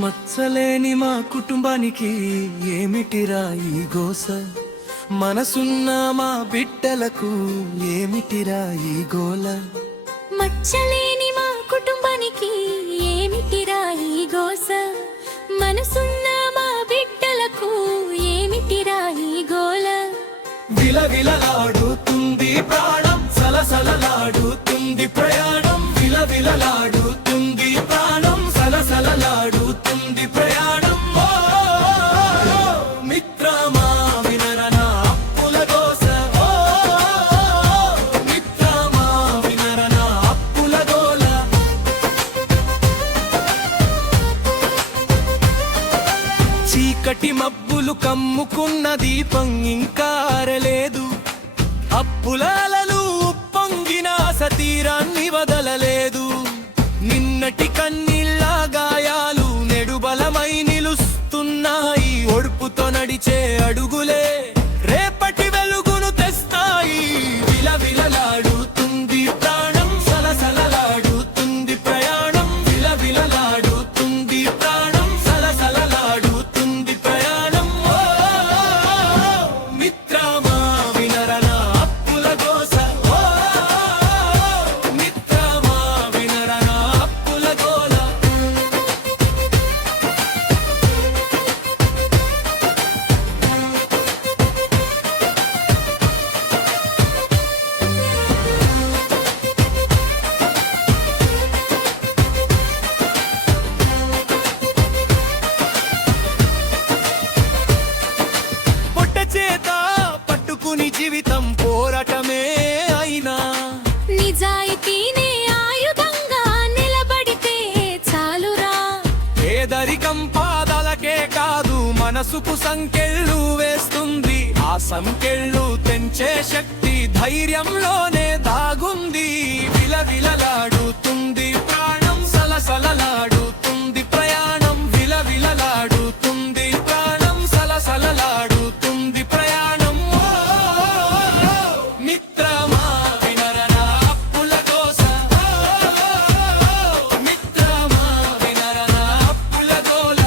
మచ్చలేని మా కుటుంబానికి ఏమిటిరా ఈ గోస, మనసున్న మా బిడ్డలకు ఏమిటిరా ఈ గోల. మచ్చలేని మా కుటుంబానికి ఏమిటిరా ఈ గోస, మనసున్న మా బిడ్డలకు ఏమిటిరా ఈ గోల. విలవిలలాడుతుంది ప్రాణం, సలసలలాడుతుంది ప్రయాణం. విలవిలలాడుతుంది ప్రాణం, సలసలలాడుతుంది ప్రయాణం. మిత్రమా వినరా నా అప్పుల గోస, మిత్రమా వినరా నా అప్పుల గోల. చీకటి మబ్బులు కమ్ముకున్న దీపం ఇంకా ఆరలేదు. అప్పులాలలు ఉప్పొంగిన సతీరాన్ని వదలలేదు. నిన్నటి కన్నీళ్ళ గాయాలు నెడుబలమై నిలుస్తున్నాయి. ఒడుపుతో నడిచే అడుగులే రేపటి వెలుగును తెస్తాయి. విలవిలలాడుతుంది ప్రాణం, సలసలలాడుతుంది ప్రయాణం. విలవిలలాడుతుంది ప్రాణం, సలసలలాడుతుంది ప్రయాణం. మిత్రమా వినరా నా అప్పుల గోస, మిత్రమా వినరా నా అప్పుల గోల. పొట్ట చేత పట్టుకుని జీవితం పోరాటమే అయినా, నిజాయితీనే ఆయుధంగా నిలబడితే చాలురా. పేదరికం పాదాలకే కాదు మనసుకు సంకెళ్ళు వేస్తుంది. ఆ సంకెళ్ళు తెంచే శక్తి ధైర్యంలోనే దాగుంది. విలవిలలాడుతుంది ప్రాణం, సలసలలాడుతుంది ప్రయాణం. విలవిలలాడుతుంది ప్రాణం, సలసలలాడుతుంది ప్రయాణం. మిత్రమా వినరా నా అప్పుల గోస, మిత్రమా వినరా నా అప్పుల గోల.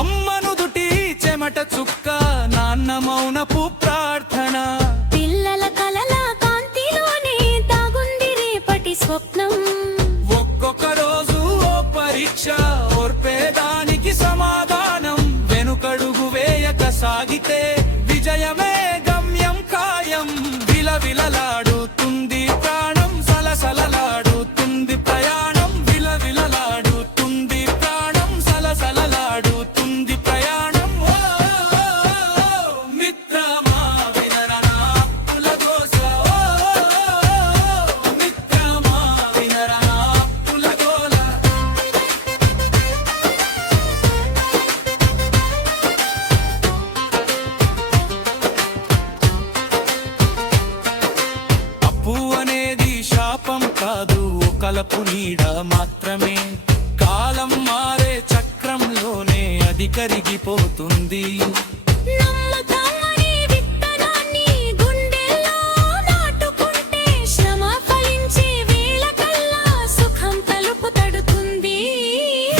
అమ్మను దుటి చెమట చుక్క, నాన్న మౌనపు ప్రార్థన. పిల్లల కలల కాంతిలోనే దాగుంది రేపటి స్వప్నం. ఒక్కొక్క రోజు ఓ పరీక్ష, ఓర్పేదానికి సమాధానం. వెనుకడుగు వేయక సాగితే విజయమే గమ్యం ఖాయం. విలవిలలాడుతుంది ప్రాణం, సలసలలాడుతుంది ప్రయాణం. విలవిలలాడుతుంది ప్రాణం, సలసలలాడుతుంది ప్రయాణం. మిత్రమా వినరా నా అప్పుల గోస, మిత్రమా వినరా నా అప్పుల గోల. అప్పు అనేది శాపం కాదు, కలపు నీడ మాత్రమే. కాలం మారే చక్రంలోనే అది కరిగిపోతుంది. నమ్మకం అనే విత్తనాన్ని గుండెల్లో నాటుకుంటే శ్రమ ఫలించే వేళ కల్లా సుఖం తలుపు తడుతుంది.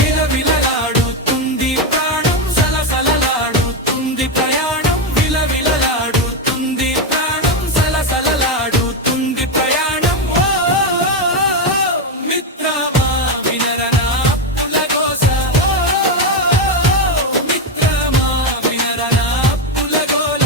విలవిలలాడుతుంది ప్రాణం, సలసలలాడుతుంది ప్రయాణం. విలవిలలాడుతుంది ప్రాణం, సలసలలాడుతుంది ప్రయాణం. మిత్రమా వినరా నా అప్పుల గోస, మిత్రమా వినరా నా అప్పుల గోల.